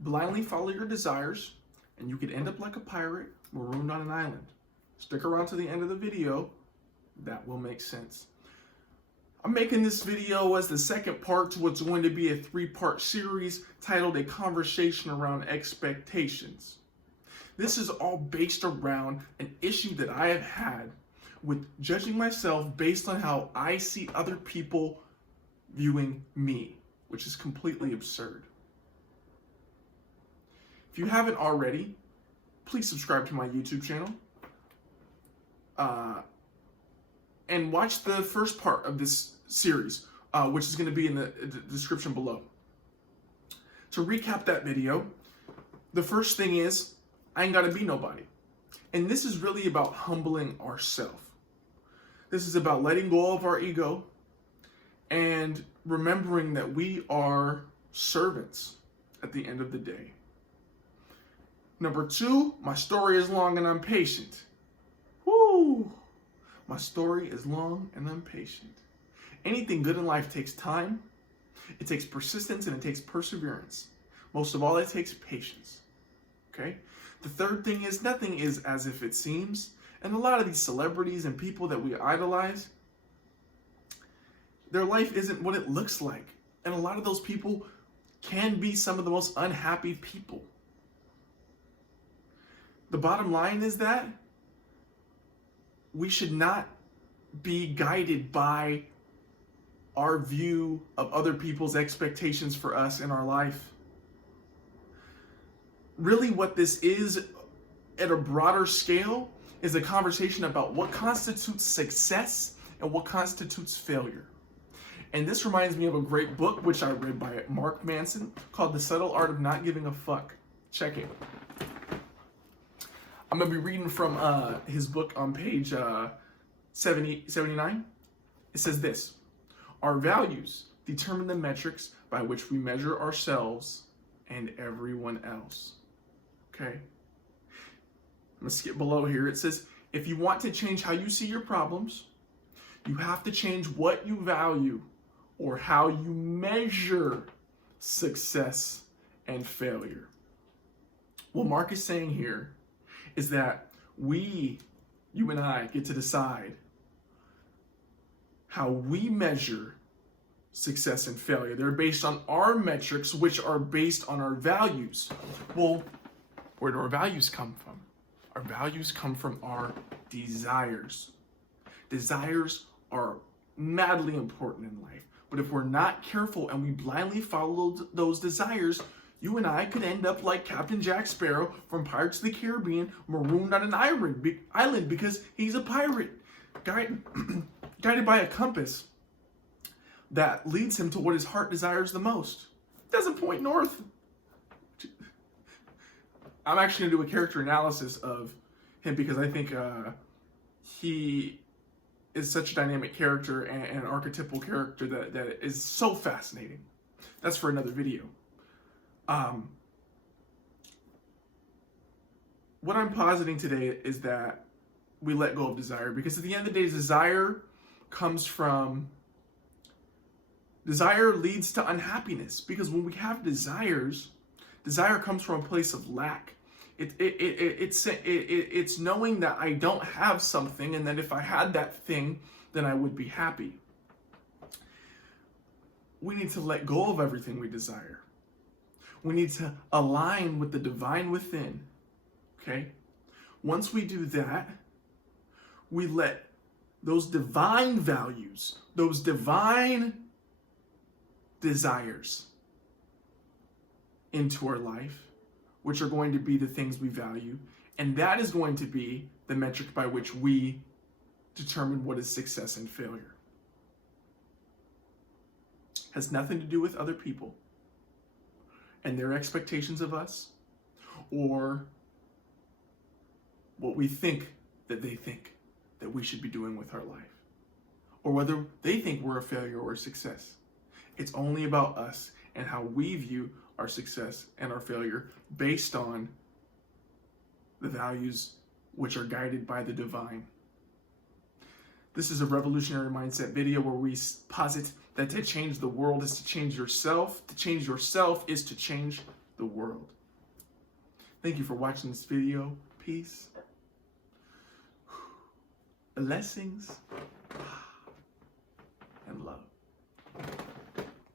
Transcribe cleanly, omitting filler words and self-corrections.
blindly follow your desires, and you could end up like a pirate marooned on an island. Stick around to the end of the video. That will make sense. I'm making this video as the second part to what's going to be a 3-part series titled A Conversation Around Expectations. This is all based around an issue that I have had with judging myself based on how I see other people viewing me, which is completely absurd. If you haven't already, please subscribe to my YouTube channel. And watch the first part of this series, which is going to be in the description below. To recap that video, the first thing is, I ain't got to be nobody. And this is really about humbling ourselves. This is about letting go of our ego and remembering that we are servants at the end of the day. Number 2, my story is long and I'm patient. Woo! My story is long and I'm patient. Anything good in life takes time, it takes persistence, and it takes perseverance. Most of all, it takes patience. Okay? The third thing is, nothing is as if it seems. And a lot of these celebrities and people that we idolize, their life isn't what it looks like. And a lot of those people can be some of the most unhappy people. The bottom line is that we should not be guided by our view of other people's expectations for us in our life. Really, what this is at a broader scale is a conversation about what constitutes success and what constitutes failure. And this reminds me of a great book which I read by Marc Manson called The Subtle Art of Not Giving a Fuck. Check it. I'm going to be reading from his book on page 79. It says this: our values determine the metrics by which we measure ourselves and everyone else. Okay? I'm going to skip below here. It says, if you want to change how you see your problems, you have to change what you value or how you measure success and failure. What Mark is saying here is that you and I, get to decide how we measure success and failure. They're based on our metrics, which are based on our values. Well, where do our values come from? Our values come from our desires. Desires are madly important in life. But if we're not careful and we blindly follow those desires, you and I could end up like Captain Jack Sparrow from Pirates of the Caribbean, marooned on an island because he's a pirate, guided by a compass that leads him to what his heart desires the most. It doesn't point north. I'm actually going to do a character analysis of him because I think he is such a dynamic character and an archetypal character that is so fascinating. That's for another video. What I'm positing today is that we let go of desire, because at the end of the day, desire leads to unhappiness, because when we have desires, desire comes from a place of lack. It's knowing that I don't have something, and that if I had that thing, then I would be happy. We need to let go of everything we desire. We need to align with the divine within. Okay? Once we do that, we let those divine values, those divine desires into our life, which are going to be the things we value. And that is going to be the metric by which we determine what is success and failure. Has nothing to do with other people and their expectations of us, or what we think that they think that we should be doing with our life, or whether they think we're a failure or a success. It's only about us and how we view our success and our failure based on the values which are guided by the divine. This is a revolutionary mindset video where we posit that to change the world is to change yourself. To change yourself is to change the world. Thank you for watching this video. Peace. Blessings.